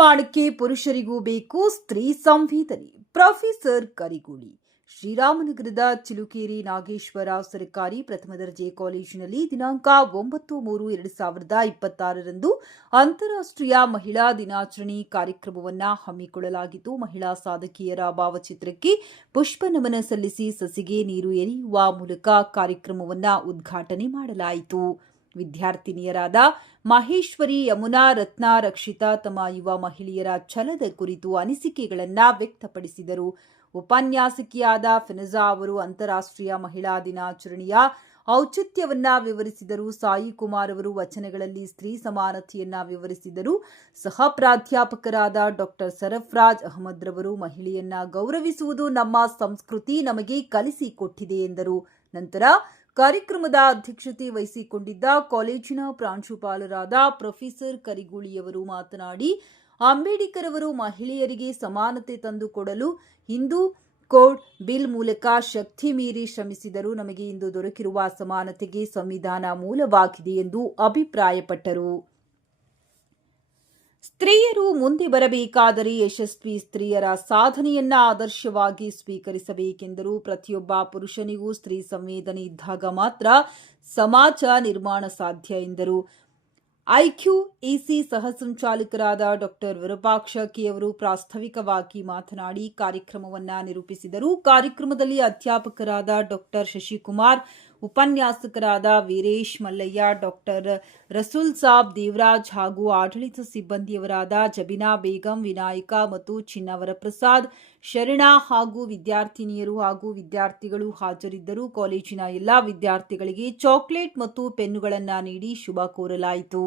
ನಿರ್ಮಾಣಕ್ಕೆ ಪುರುಷರಿಗೂ ಬೇಕು ಸ್ತ್ರೀ ಸಂವೇದನೆ. ಪ್ರೊಫೆಸರ್ ಕರಿಗೂಳಿ. ಶ್ರೀರಾಮನಗರದ ಚಿಲುಕೇರಿ ನಾಗೇಶ್ವರ ಸರ್ಕಾರಿ ಪ್ರಥಮ ದರ್ಜೆ ಕಾಲೇಜಿನಲ್ಲಿ ದಿನಾಂಕ 9-3-2026 ಅಂತಾರಾಷ್ಟ್ರೀಯ ಮಹಿಳಾ ದಿನಾಚರಣೆ ಕಾರ್ಯಕ್ರಮವನ್ನು ಹಮ್ಮಿಕೊಳ್ಳಲಾಗಿದ್ದು, ಮಹಿಳಾ ಸಾಧಕಿಯರ ಭಾವಚಿತ್ರಕ್ಕೆ ಪುಷ್ಪ ನಮನ ಸಲ್ಲಿಸಿ ಸಸಿಗೆ ನೀರು ಎರೆಯುವ ಮೂಲಕ ಕಾರ್ಯಕ್ರಮವನ್ನು ಉದ್ಘಾಟನೆ ಮಾಡಲಾಯಿತು. ವಿದ್ಯಾರ್ಥಿನಿಯರಾದ ಮಹೇಶ್ವರಿ, ಯಮುನಾ, ರತ್ನ, ರಕ್ಷಿತಾ ತಮ್ಮ ಯುವ ಮಹಿಳೆಯರ ಛಲದ ಕುರಿತು ಅನಿಸಿಕೆಗಳನ್ನು ವ್ಯಕ್ತಪಡಿಸಿದರು. ಉಪನ್ಯಾಸಕಿಯಾದ ಫಿನಜಾ ಅವರು ಅಂತಾರಾಷ್ಟ್ರೀಯ ಮಹಿಳಾ ದಿನಾಚರಣೆಯ ಔಚಿತ್ಯವನ್ನ ವಿವರಿಸಿದರು. ಸಾಯಿ ಕುಮಾರ್ ಅವರು ವಚನಗಳಲ್ಲಿ ಸ್ತ್ರೀ ಸಮಾನತೆಯನ್ನ ವಿವರಿಸಿದರು. ಸಹ ಪ್ರಾಧ್ಯಾಪಕರಾದ ಡಾಕ್ಟರ್ ಸರಫರಾಜ್ ಅಹಮದ್ ರವರು ಮಹಿಳೆಯನ್ನ ಗೌರವಿಸುವುದು ನಮ್ಮ ಸಂಸ್ಕೃತಿ ನಮಗೆ ಕಲಿಸಿಕೊಟ್ಟಿದೆ ಎಂದರು. ನಂತರ ಕಾರ್ಯಕ್ರಮದ ಅಧ್ಯಕ್ಷತೆ ವಹಿಸಿಕೊಂಡಿದ್ದ ಕಾಲೇಜಿನ ಪ್ರಾಂಶುಪಾಲರಾದ ಪ್ರೊಫೆಸರ್ ಕರಿಗೂಳಿಯವರು ಮಾತನಾಡಿ, ಅಂಬೇಡ್ಕರ್ ಅವರು ಮಹಿಳೆಯರಿಗೆ ಸಮಾನತೆ ತಂದುಕೊಡಲು ಹಿಂದೂ ಕೋಡ್ ಬಿಲ್ ಮೂಲಕ ಶಕ್ತಿ ಮೀರಿ ಶ್ರಮಿಸಿದರು. ನಮಗೆ ಇಂದು ದೊರಕಿರುವ ಸಮಾನತೆಗೆ ಸಂವಿಧಾನ ಮೂಲವಾಗಿದೆ ಎಂದು ಅಭಿಪ್ರಾಯಪಟ್ಟರು. ಸ್ತ್ರೀಯರು ಮುಂದೆ ಬರಬೇಕಾದರೆ ಯಶಸ್ವಿ ಸ್ತ್ರೀಯರ ಸಾಧನೆಯನ್ನ ಆದರ್ಶವಾಗಿ ಸ್ವೀಕರಿಸಬೇಕೆಂದರು. ಪ್ರತಿಯೊಬ್ಬ ಪುರುಷನಿಗೂ ಸ್ತ್ರೀ ಸಂವೇದನೆ ಇದ್ದಾಗ ಮಾತ್ರ ಸಮಾಜ ನಿರ್ಮಾಣ ಸಾಧ್ಯ ಎಂದರು. ಐಕ್ಯೂಎಸಿ ಸಹ ಸಂಚಾಲಕರಾದ ಡಾಕ್ಟರ್ ವಿರೂಪಾಕ್ಷ ಕೆ ಅವರು ಪ್ರಾಸ್ತಾವಿಕವಾಗಿ ಮಾತನಾಡಿ ಕಾರ್ಯಕ್ರಮವನ್ನು ನಿರೂಪಿಸಿದರು. ಕಾರ್ಯಕ್ರಮದಲ್ಲಿ ಅಧ್ಯಾಪಕರಾದ ಡಾಕ್ಟರ್ ಶಶಿಕುಮಾರ್, ಉಪನ್ಯಾಸಕರಾದ ವೀರೇಶ್ ಮಲ್ಲಯ್ಯ, ಡಾಕ್ಟರ್ ರಸೂಲ್ ಸಾಬ್, ದೇವರಾಜ್ ಹಾಗೂ ಆಡಳಿತ ಸಿಬ್ಬಂದಿಯವರಾದ ಜಬಿನಾ ಬೇಗಂ, ವಿನಾಯಕ ಮತ್ತು ಚಿನ್ನವರ ಪ್ರಸಾದ್, ಶರಣಾ ಹಾಗೂ ವಿದ್ಯಾರ್ಥಿನಿಯರು ಹಾಗೂ ವಿದ್ಯಾರ್ಥಿಗಳು ಹಾಜರಿದ್ದರು. ಕಾಲೇಜಿನ ಎಲ್ಲ ವಿದ್ಯಾರ್ಥಿಗಳಿಗೆ ಚಾಕೊಲೇಟ್ ಮತ್ತು ಪೆನ್ನುಗಳನ್ನು ನೀಡಿ ಶುಭ ಕೋರಲಾಯಿತು.